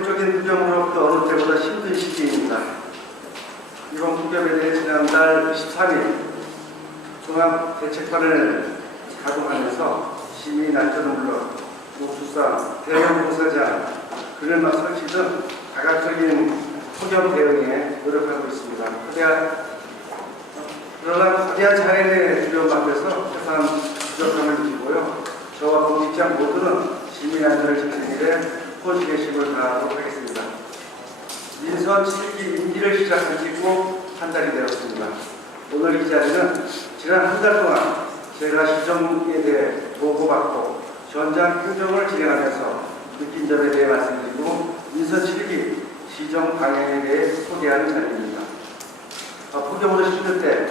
계속적인 부정으로부터 어느 때보다 힘든 시기입니다. 이번 폭염에 대해 지난달 23일 종합대책반을 가동하면서 시민 안전은 물론 노숙사, 대형 공사장, 그늘막 설치 등 다각적인 폭염 대응에 노력하고 있습니다. 그러나 거대한 자연의 두려움 앞에서 세상 부족함을 느끼고요. 저와 공직장 모두는 시민 안전을 지키는 일에 혼신의식을 다하도록 하겠습니다. 민선 7기 임기를 시작한 지 꼭 한 달이 되었습니다. 오늘 이 자리는 지난 한 달 동안 제가 시정에 대해 보고받고 현장 행정을 진행하면서 느낀 점에 대해 말씀드리고 민선 7기 시정 방향에 대해 소개하는 자리입니다. 폭염으로 힘들 때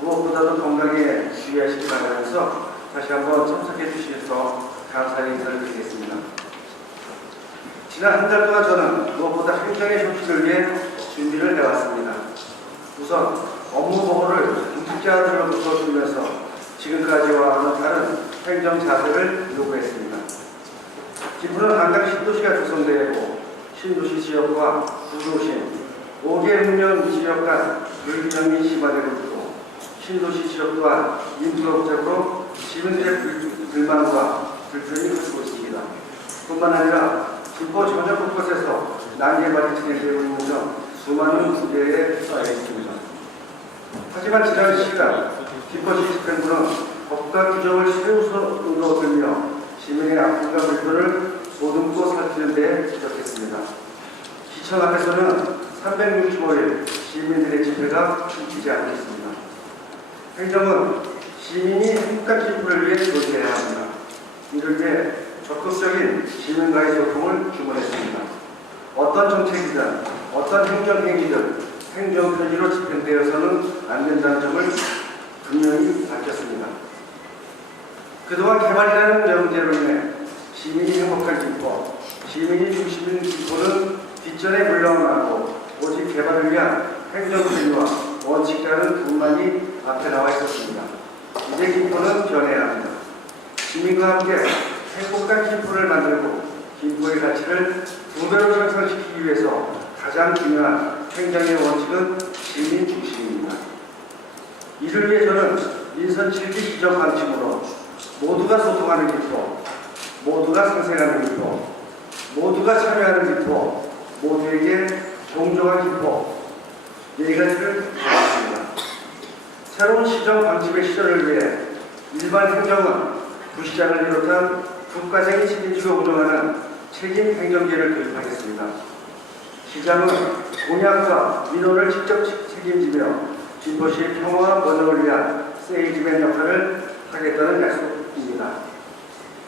무엇보다도 건강에 주의하시기 바라면서 다시 한번 참석해 주셔서 감사의 인사를 드리겠습니다. 지난 한 달 동안 저는 무엇보다 행정의 혁신을 위해 준비를 해왔습니다. 우선 업무 보고를 공직자들로부터 주면서 지금까지와는 다른 행정 자세를 요구했습니다. 기부는 한강 신도시가 조성되고 신도시 지역과 구도심, 5개 운영 지역 간 불균형이 심화되고 있고 신도시 지역 또한 인프라적으로 시민들의 불만과 불편이 커지고 있습니다. 뿐만 아니라 김포 전역 곳곳에서 난개발이 진행되고 있는 점 수많은 문제에 쌓여 있습니다. 하지만 지난 시간 김포시 집행부는 법과 규정을 최우선으로 들며 시민의 아픔과 불편을 보듬고 살피는 데 주력했습니다. 시청 앞에서는 365일 시민들의 집회가 끊기지 않고 있습니다. 행정은 시민이 행복한 기쁨을 위해 존재해야 합니다. 이를 위해 적극적인 시민과의 소통을 주문했습니다. 어떤 정책이든 어떤 행정행위든 행정편의로 집행되어서는 안 된다는 점을 분명히 밝혔습니다. 그동안 개발이라는 명제로 인해 시민이 행복한 김포, 시민이 중심인 김포는 뒷전에 물러나고 오직 개발을 위한 행정편의와 원칙이라는 불만이 앞에 나와 있었습니다. 이제 김포는 변해야 합니다. 시민과 함께 행복한 김포를 만들고 김포의 가치를 두 배로 향상시키기 위해서 가장 중요한 행정의 원칙은 시민 중심입니다. 이를 위해 저는 민선 7기 시정 방침으로 모두가 소통하는 김포, 모두가 상생하는 김포, 모두가 참여하는 김포, 모두에게 공정한 김포 4가지를 잡았습니다. 새로운 시정 방침의 실현을 위해 일반 행정은 부시장을 비롯한 국가적인 책임지고 운영하는 책임 행정제를 도입하겠습니다. 시장은 공약과 민원을 직접 책임지며 김포시의 평화와 번영을 위한 세일즈맨 역할을 하겠다는 약속입니다.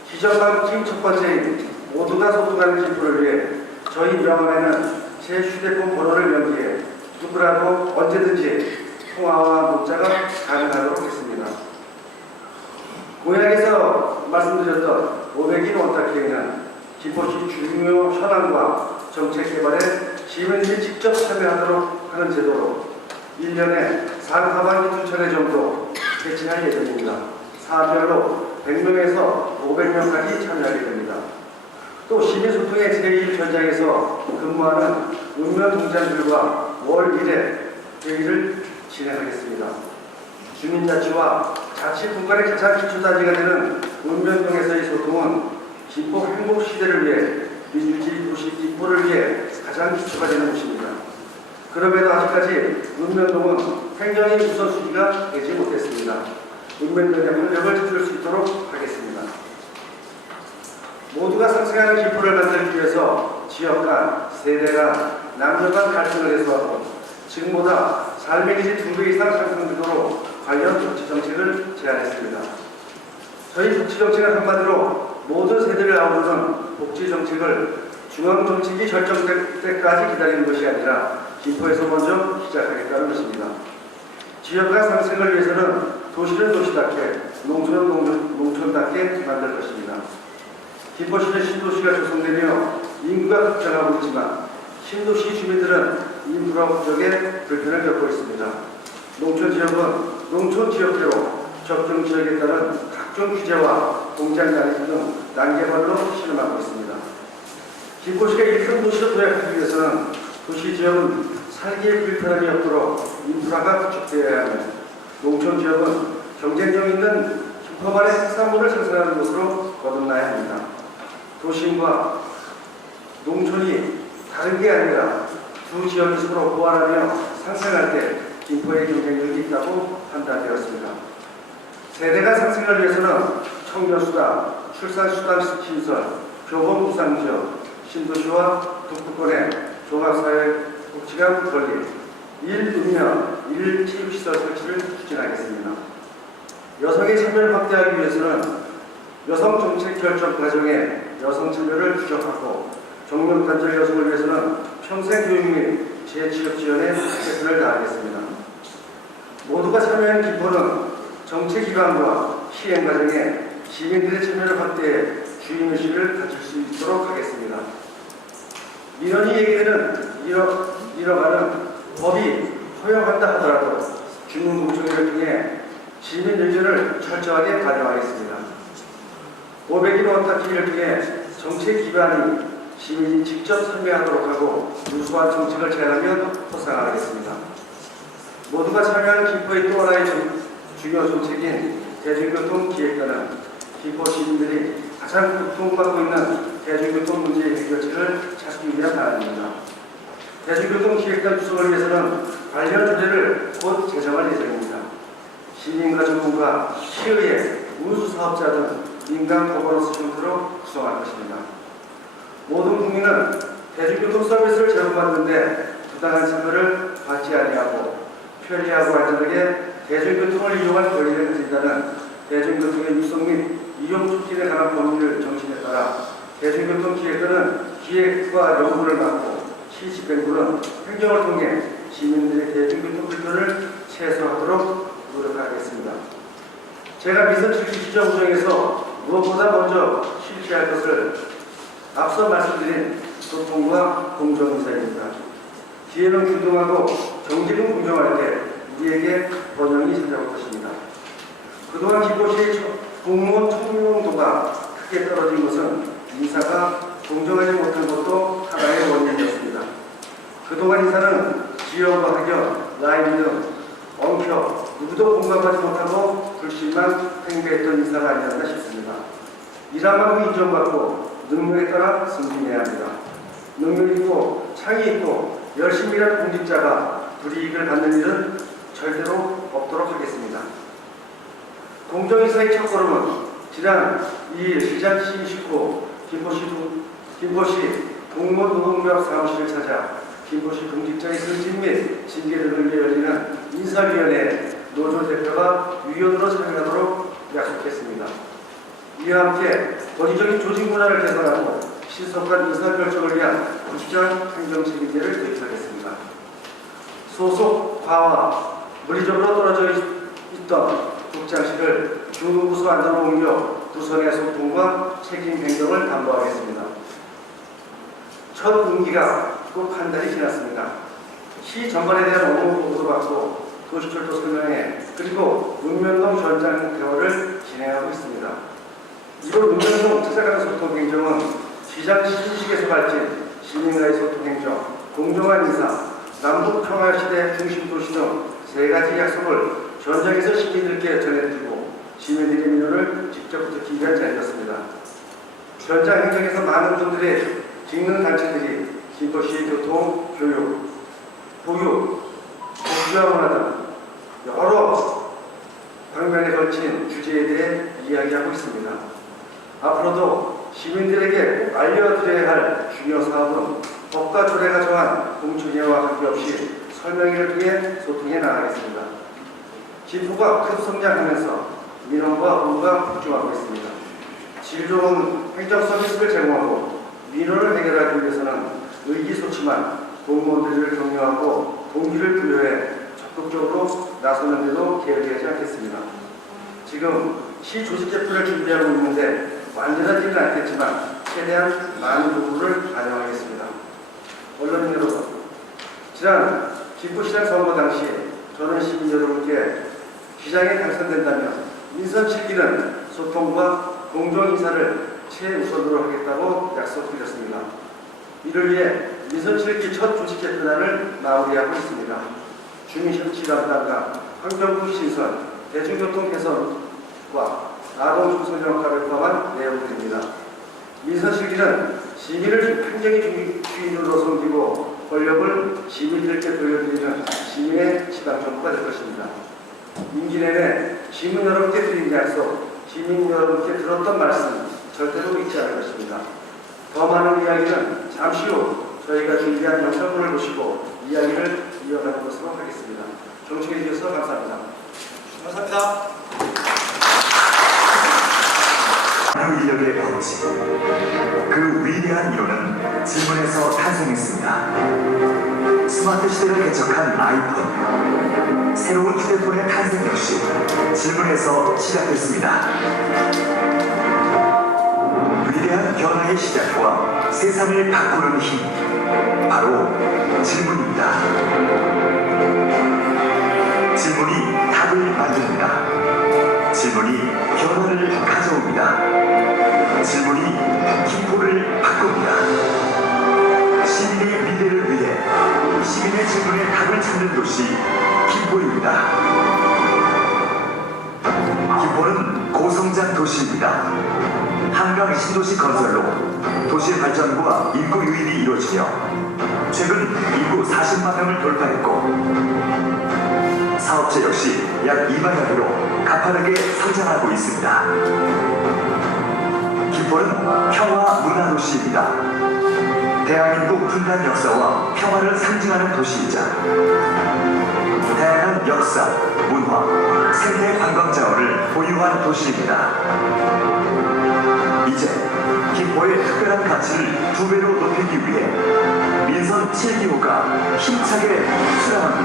시정 방침 첫 번째인 모두가 소통하는 김포를 위해 저희 명함에는 제 휴대폰 번호를 명기해 누구라도 언제든지 통화와 문자가 가능하도록 했습니다. 공약에서 말씀드렸던 500인 원탁기에는 김포시 중요 현안과 정책 개발에 시민들이 직접 참여하도록 하는 제도로 1년에 상하반기 2차례 정도 개최할 예정입니다. 사별로 100명에서 500명까지 참여하게 됩니다. 또 시민소통의 제1 현장에서 근무하는 읍면동장들과 월 1회 회의를 진행하겠습니다. 주민자치와 자치분간의 가장 기초단위가 되는 읍면동에서의 소통은 김포 행복시대를 위해 민주주의 도시 김포를 위해 가장 기초가 되는 곳입니다. 그럼에도 아직까지 읍면동은 행정의 우선순위가 되지 못했습니다. 읍면동의 활력을 찾을 수 있도록 하겠습니다. 모두가 상생하는 김포를 만들기 위해서 지역 간, 세대 간, 남녀 간 갈등을 해소하고 지금보다 삶의 질이 2배 이상 상승되도록 관련 정치정책을 제안했습니다. 저희 복지정책은 한마디로 모든 세대를 아우르는 복지정책을 중앙정책이 결정될 때까지 기다리는 것이 아니라 김포에서 먼저 시작하겠다는 것입니다. 지역간 상생을 위해서는 도시는 도시답게, 농촌은 농촌답게 만들 것입니다. 김포시는 신도시가 조성되며 인구가 급증하고 있지만 신도시 주민들은 인프라 부족에 불편을 겪고 있습니다. 농촌 지역은 농촌 지역대로 적정 지역에 따른 각종 규제와 공장 단위 등 단계별로 실험하고 있습니다. 김포시가 1등 도시로 도약하기 위해서는 도시 지역은 살기에 불편함이 없도록 인프라가 구축되어야 하며 농촌 지역은 경쟁력 있는 김포만의 특산물을 생산하는 곳으로 거듭나야 합니다. 도심과 농촌이 다른 게 아니라 두 지역이 서로 보완하며 상생할 때 김포의 경쟁력이 있다고 판단되었습니다. 세대가 상생을 위해서는 청년수당, 출산수당 시설, 교본부상지역, 신도시와 동북권의 종합사회복지관 건립, 1음력 1체육시설 설치를 추진하겠습니다. 여성의 참여를 확대하기 위해서는 여성정책 결정 과정에 여성 참여를 추적하고 종료단절 여성을 위해서는 평생교육 및 재취업 지원에 최선을 다하겠습니다. 모두가 참여한 김포는 정책기관과 시행 과정에 시민들의 참여를 확대해 주인의식을 갖출 수 있도록 하겠습니다. 민원이 얘기되는 이뤄가는 법이 허용한다 하더라도 주민공청회를 통해 시민 의견을 철저하게 반영하겠습니다. 500일 원탁기를 통해 정책 기반이 시민이 직접 설명하도록 하고 유수한 정책을 제안하며 포상하겠습니다. 모두가 참여하는 김포의 또 하나의 중요 정책인 대중교통 기획단은 김포 시민들이 가장 고통받고 있는 대중교통 문제의 해결책을 찾기 위한 방안입니다. 대중교통 기획단 구성을 위해서는 관련 조례를 곧 제정할 예정입니다. 시민과 전문가, 시의회, 운수사업자 등 민간 거버넌스 형태로 구성할 것입니다. 모든 국민은 대중교통 서비스를 제공받는데 부당한 참여를 받지 아니하고 편리하고 안전하게 대중교통을 이용할 권리를 가진다는 대중교통의 육성 및 이용 촉진에 관한 법률 정신에 따라 대중교통 기획단은 기획과 연구를 맡고 시집행부는 행정을 통해 시민들의 대중교통 불편을 최소화하도록 노력하겠습니다. 제가 미선 실시지정 구정에서 무엇보다 먼저 실시할 것을 앞서 말씀드린 소통과 공정인사입니다. 기회는 균등하고 정직은 공정할 때 우리에게 번영이 찾아올 것입니다. 그동안 김포시의 공무원 청명도가 크게 떨어진 것은 인사가 공정하지 못한 것도 하나의 원인이었습니다. 그동안 인사는 지역과 학연, 라인 등 엄격, 누구도 공감하지 못하고 불신만 팽배했던 인사가 아니었나 싶습니다. 일한 만큼 인정받고 능력에 따라 승진해야 합니다. 능력 있고 창의 있고 열심히 일한 공직자가 불이익을 받는 일은 절대로 없도록 하겠습니다. 공정인사의 첫걸음은 지난 2일 시장 시식후 김포시 공무노동조합 사무실을 찾아 김포시 공직자의 승진 및 징계를 위해 열리는 인사위원회 노조 대표가 위원으로 참여하도록 약속했습니다. 이와 함께 권위적인 조직 문화를 개선하고 신속한 인사결정을 위한 구체적 행정 책임제를 도입하겠습니다. 소속 과와 물리적으로 떨어져 있던 국장실을 중부수 안으로 옮겨 부서의 소통과 책임 행정을 담보하겠습니다. 첫 임기가 꼭 한 달이 지났습니다. 시 전반에 대한 업무 보고도 받고 도시철도 설명회 그리고 읍면동 전장 대화를 진행하고 있습니다. 이번 읍면동 찾아가는 소통 행정은 시장 시식에서 발진 시민과의 소통 행정, 공정한 인사, 남북 평화 시대 중심 도시 등 세 가지 약속을 전장에서 시민들께 전해드리고 시민들의 민원을 직접 듣기 위한 자리였습니다. 전장 행정에서 많은 분들의 직능 단체들이 김포시의 교통, 교육, 보육, 복지와 문화 등 여러 방면에 걸친 주제에 대해 이야기하고 있습니다. 앞으로도 시민들에게 꼭 알려드려야 할 중요 사업은 법과 조례가 정한 공청회와 관계없이 설명회를 통해 소통해 나가겠습니다. 김포가 큰 성장하면서 민원과 업무가 폭증하고 있습니다. 질 좋은 행정 서비스를 제공하고 민원을 해결하기 위해서는 의기소침한 공무원들을 격려하고 동기를 부여해 적극적으로 나서는 데도 게을리하지 않겠습니다. 지금 시 조직 개편을 준비하고 있는데 완전하지는 않겠지만 최대한 많은 부분을 반영하겠습니다. 언론인 여러분, 지난 김포시장 선거 당시 저는 시민 여러분께 시장에 당선된다면 민선 7기는 소통과 공정인사를 최우선으로 하겠다고 약속드렸습니다. 이를 위해 민선 7기 첫 조직 개편안을 마무리하고 있습니다. 주민협치 담당과 환경부 신설, 대중교통 개선과 아동 청소년학과를 포함한 내용들입니다. 민선 7기는 시민을 행정의 주인으로 섬기고 권력을 시민들께 돌려드리는 시민의 지방정부가 될 것입니다. 임기 내내 시민 여러분께 드린 약속, 시민 여러분께 들었던 말씀 절대로 잊지 않을 것입니다. 더 많은 이야기는 잠시 후 저희가 준비한 영상물을 보시고 이야기를 이어가는 것으로 하겠습니다. 경청해 주셔서 감사합니다. 감사합니다. 인력의 법칙, 그 위대한 이론은 질문에서 탄생했습니다. 스마트 시대를 개척한 아이폰, 새로운 휴대폰의 탄생 역시 질문에서 시작됐습니다. 위대한 변화의 시작과 세상을 바꾸는 힘, 바로 질문입니다. 질문이 답을 만듭니다. 질문이 변화를 가져옵니다. 질문이 기포를 바꿉니다. 시민의 미래를 위해 시민의 질문에 답을 찾는 도시 김포입니다. 김포는 고성장 도시입니다. 한강 신도시 건설로 도시 발전과 인구 유입이 이루어지며 최근 인구 40만 명을 돌파했고 사업체 역시 약 2만 여기로 가파르게 성장하고 있습니다. 김포는 평화 문화도시입니다. 대한민국 분단 역사와 평화를 상징하는 도시이자 다양한 역사, 문화, 생태 관광 자원을 보유한 도시입니다. 이제 김포의 특별한 가치를 2배로 높이기 위해 민선 7기호가 힘차게 출항합니다.